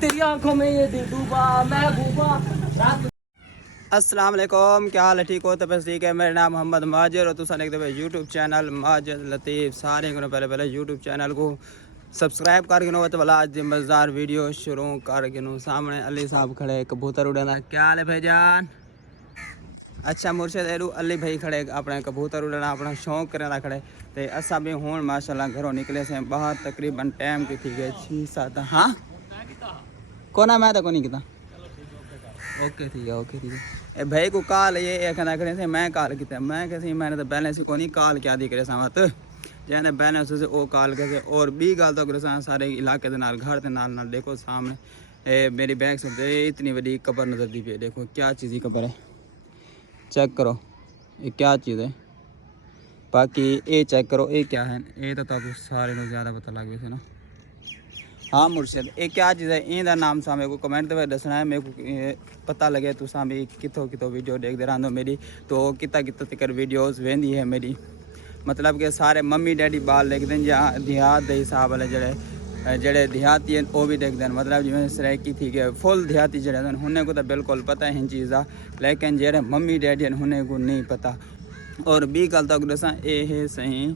तेरी आंखों में ये दिल डूबा मैं डूबा। अस्सलाम वालेकुम, क्या हाल है? ठीक हो? तो बस ठीक है। मेरा नाम मोहम्मद माजिर और तुम देखते हो यूट्यूब चैनल माजिर लतीफ़। सारे को पहले यूट्यूब चैनल को सब्सक्राइब करके नो तो भला आज मज़ेदार वीडियो शुरू करके नो। सामने अली साहब खड़े कबूतर उड़ाना। क्या हाल है भाईजान? अच्छा मुर्शद एरू अली भाई खड़े अपने कबूतर उड़ाना अपना शौक करना खड़े। तो असा भी हूँ माशाल्लाह घरों निकले से बाहर तकरीबन टाइम की थी गए 6-7। हाँ कोना मैं तो को नहीं किता। ओके ठीक है ओके ठीक है। भाई को कॉल ये कहना खड़े से मैं कॉल किया मैं कैसे मैंने तो बैलेंस को नहीं कॉल क्या दी करे सामत जैसे बैलेंस से वो कॉल कैसे। और भी गल तो अगर सारे इलाके के नाल घर के नाल नाल देखो सामने मेरी बैग से इतनी बड़ी कबर नजर दी पे। देखो क्या चीज़ की कबर है, चेक करो ये क्या चीज़ है। बाकी ये चेक करो ये क्या है। ये तो आपको सारे को ज़्यादा पता लग गए थे ना। हाँ मुर्शद ये क्या चीज़ है इनका नाम सा मेरे को कमेंट में दसना है। मेरे को पता लगे तुसा भी कितों कितों वीडियो देखते रहते मेरी तो कितना तक वीडियोस वेंदी है मेरी। मतलब कि सारे मम्मी डैडी बाल देखते हैं या देहात के हिसाब वाले जड़े देहाती हैं वो भी देखते हैं। मतलब जिमें सरायकी थी कि फुल देहाती जड़े उन्हें को तो बिल्कुल पता है इन चीज़ का, लेकिन जेड़े मम्मी डैडी हैं उन्हें को नहीं पता। और भी गल तक दसा ये है सही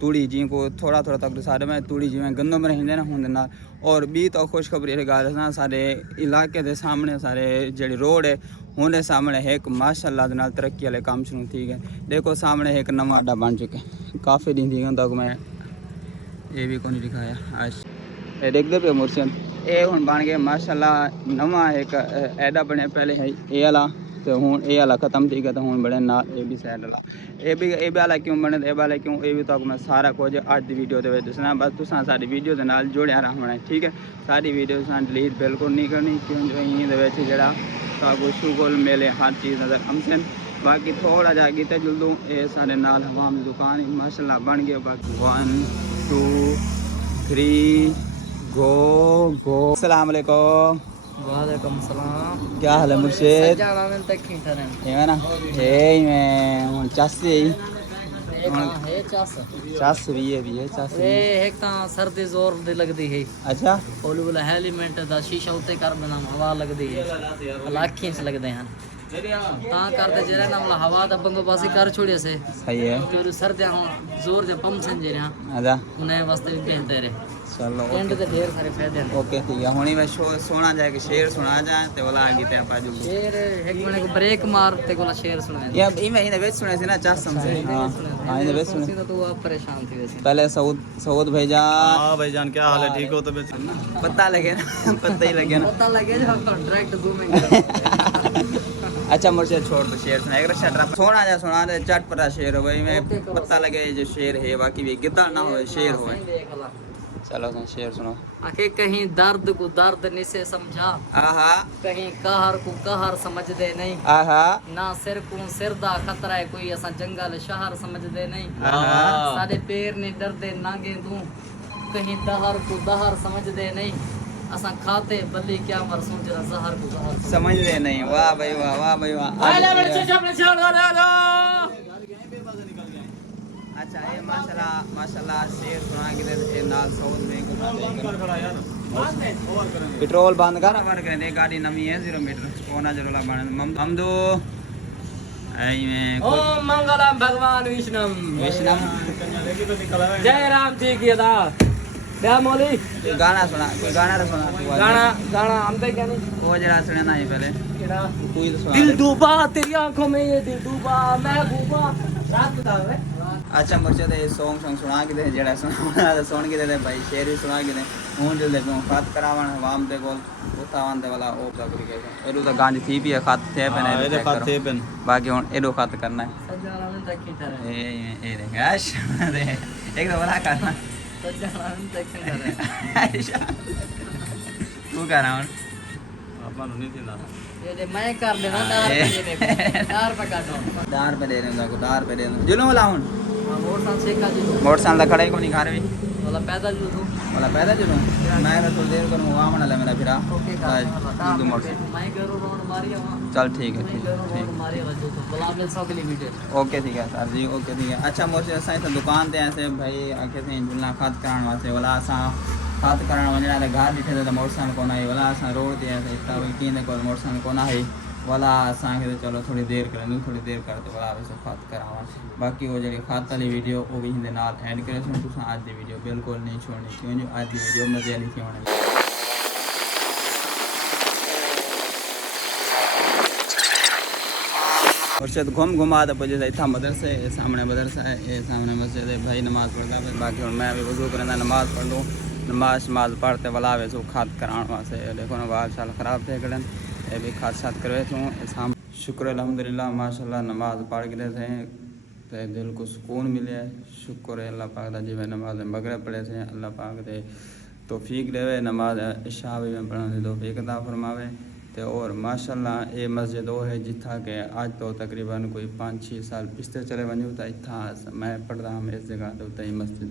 तूड़ी जी को थोड़ा थोड़ा तक सारे में तूड़ी जी में गंदम रहेंगे ना होंगे ना। और भी तो खुशखबरी है गल सारे इलाके के सामने सारे जड़ी रोड है उन्हें सामने एक माशाल्लाह दे नाल तरक्की वाले काम शुरू थी गए। देखो सामने एक नवा अड्डा बन चुके काफ़ी दिन थी तक मैं ये भी को नहीं दिखाया आज ये देखते पे मुर्शन ये हूँ बन गए माशाल्लाह नवा एक एडा बने पहले है ये वाला तो हूँ ये वाला खत्म थी गया तो हूँ बड़े नाल ये भी साइड वाला ये वाला क्यों बने ये वाला क्यों ये भी तो मैं सारा कुछ अज की वीडियो के दसना। बस तुसा सारी वीडियो के नाल जुड़िया रहना ठीक है। सारी वीडियो डिलीट बिल्कुल नहीं करनी क्यों जो जरा शुगल मेले हर चीज़ नजर हमसन। बाकी थोड़ा जा गीते जुलदू ये सारे नाल हवाम दुकान माशाल्लाह बन गया। बाकी 1 2 3 गो गो। अस्सलाम वालेकुम। वालेकुम सलाम। क्या हाल है मुर्शिद? जाना में तक की तरह ये ना ये मैं चासी है चास भी है चास ये एक ता सर्दी जोर दी लगदी है। अच्छा ओलू वाला एलिमेंट दा शीशा उत्ते कर बना हवा लगदी है लाखीं से लगदे हैं ता करते जरा नाम हवा दा बंदोबस्त कर छोड़े से सही है। फिर सर्दी जोर जे पंप संजे रहा अच्छा उन्हें वास्ते भी बेहतर है। चलो एंड ते ढेर सारे फायदे हैं। ओके ठीक है। हुणी मैं सोना जाए कि शेर सुना जाए ते वाला आगे ते पाजू शेर एक मने को ब्रेक मार ते कोला शेर सुना या इमे वेच सुने से ना चासम से। हां इने वेच सुने तो आप परेशान थी वैसे। पहले सऊद भाईजान। हाँ भाईजान क्या हाल है? ठीक हो? तो पता लगे ना पता ही लगे ना पता लगे जो हम तो डायरेक्ट घूमेंगे। अच्छा मुर्शिद छोड़ तो शेर सुना एक रक्षा सोना जा सुना दे चटपटा शेर हो भाई मैं पता लगे जो शेर है बाकी भी गिद्दा ना हो शेर हो। चलो तो शेर सुनो। आखे कहीं दर्द को दर्द नहीं से समझा आहा कहीं कहर को कहर समझ दे नहीं आहा ना सिर को सिर दा खतरा है कोई असा जंगल शहर समझ दे नहीं आहा सारे पैर ने डरदे नागे तू कहीं दहर को दहर समझ दे नहीं असा खाते बल्ली क्या मर सोच रहा जहर को जहर समझ ले नहीं। वाह भाई वाह भाई वाह। अच्छा ये माशाल्लाह शेर सुना के दे नाल सऊद में पेट्रोल बंद कर अवर करे गाड़ी नवी है 0 मीटर कोना जरूर बन हम दो आई में ओम मंगलम भगवान विष्णु जय राम जी की अदा क्या मौली गाना सुना कोई गाना सुना गाना हम तो क्या नहीं वो जरा सुने ना ही पहले कोई तो सुना दिल डूबा तेरी आंखों में ये दिल डूबा मैं डूबा रात बता रहे। अच्छा मुझे ये सॉन्ग सुना के दे जड़ा सुन के दे भाई शेर ही सुना के दे हूं दिल देखो खत करावन हवाम दे बोल उतावन दे वाला ओ तकरी के एडू तो गांज थी भी खत थे पने ये खत थे पेन बाकी हुन एडू खत करना है सजाना में तक की तरह ये देख आश दे एक तो वाला करना सजाना में तक की तरह तू कर रहा हूं अपन नहीं थी ना ये दे मैं कर देना दार पे काटो दार पे दे देना जुलूं वाला हुन मोटरसाइकिल से का जी मोटरसाइकिल खड़े को नहीं खा रहे वाला पैदल जो तू वाला पैदल चलो मैं तो थोड़ी देर करूँ वहाँ मना मेरा फिर ओके मैं करूँ रोड मारी वहाँ चल ठीक है ठीक रोड मारी वाला जो तो बुला मिल 100 किलोमीटर ओके ठीक है सर जी ओके ठीक है। अच्छा मुझे असां इस दुकान ते ऐसे भाई आके से जुलना खाद कराने वास्ते वाला असां खात करण वञणा त घर ॾिठे त मोटरसाइकिल कोन आई वला असां रोड ते आयासीं हितां वरी कीअं कोई मोटरसाइकिल कोन आई वाला असांखे त चलो थोड़ी देर करें थोड़ी देर कर तो वाला वैसे खात करावन बाकी वो जी खात वाली वीडियो वो भी हिंदे नाल ऐड करे तुम आज की वीडियो बिल्कुल नहीं छोड़नी क्यों जो आज की वीडियो मजे वाली क्यों होने मुर्शद घुमा तो पुजे इतना मदरसे सामने मदरसा है ये सामने मस्जिद है भाई नमाज पढ़ता है बाकी और मैं भी वजू करना नमाज पढ़ लूँ नमाज पढ़ते वाला वे सो खाद कराने वास्ते देखो ना बाल शाल ख़राब थे कड़न ये भी खाद शाद करवे थूँ शाम शुक्र अल्हम्दुलिल्लाह माशाल्लाह नमाज पढ़ के थे तो दिल को सुकून मिले शुक्र है अल्लाह पाक दा जी मैं नमाज मगरिब पढ़े थे अल्लाह पाक दे तौफीक देवे नमाज इशा भी मैं पढ़ने की तौफीक अता फरमावे तो और माशाल्लाह ये मस्जिद वो है जिथा के आज तो तकरीबन कोई 5-6 साल पिछले चले वजूँ तो इतना मैं पढ़ता हूँ इस जगह तो उतना ही मस्जिद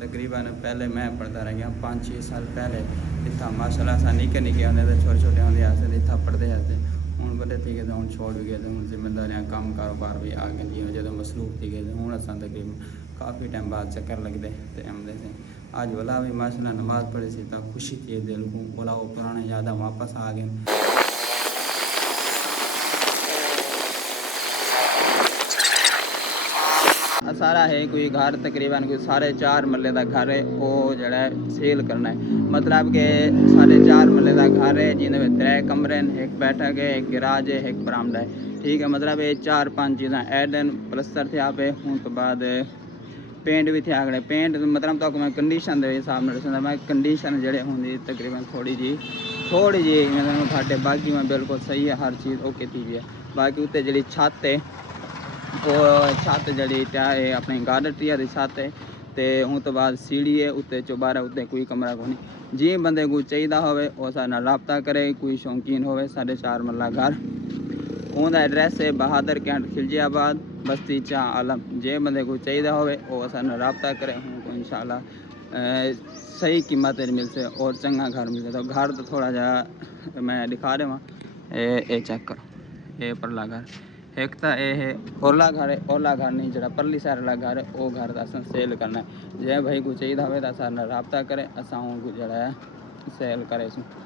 तकरीबन पहले मैं पढ़ता रह गया 5-6 साल पहले इतना माशाल्लाह असा निके निके होंगे तो छोटे छोटे होंगे इतना पढ़ते थे हूँ बड़े थी गए हूँ छोड़ भी गए थे हूँ जिम्मेदारियाँ काम कारोबार भी आ गए जो मसरूफ थी गए हूँ असा तकरीबन काफ़ी टाइम बाद चक्कर लगते तो आमदे थे आज वाला भी माशाल्लाह नमाज पढ़ी सी तो खुशी थी दिल को बोला वो पुराने यादा वापस आ गए सारा है कोई घर तकरीबन कोई 4.5 मरले का घर है वो जड़ा सेल करना है मतलब के 4.5 मरले का घर है जिन्हें 3 कमरे हैं एक बैठक है एक गिराज है एक बरामदा है ठीक है मतलब ये 4-5 चीज़ें एडन प्लस्तर थे आप हूँ तो बाद पेंट भी थे आगड़े पेंट मतलब तो मैं कंडीशन के हिसाब से मैं कंडीशन जड़े होंगी तकरीबन थोड़ी जी मतलब घाटे बाकी में बिल्कुल सही है हर चीज़ ओके थी है बाकी उत्ते जी छत है वो छत जी है अपने गार्डन टी की छत है तो उस तो बाद सीढ़ी है उत्ते चौबारा उत्ते कोई कमरा को नहीं जी बंदे को चाहिए होवे वो सारे रबता करे कोई शौकीन होवे 4.5 मरला घर उनका एड्रैस है बहादुर कैंट खिलजियाबाद बस्ती चाह आलम जे बंदे को चाहिए होवे वो सारे रबता करे उनको इंशाल्लाह सही कीमत मिलसे और चंगा घर मिलसे तो घर तो थोड़ा जा मैं दिखा रहा हूँ ये चेक करो ये परला घर एक तो ये है ओला घर है ओला घर नहीं जरा परली साइड वाला घर है वो घर का असा सेल करना है जे भाई को चाहिए होवे तो सारे रबता करे असा जरा सेल करे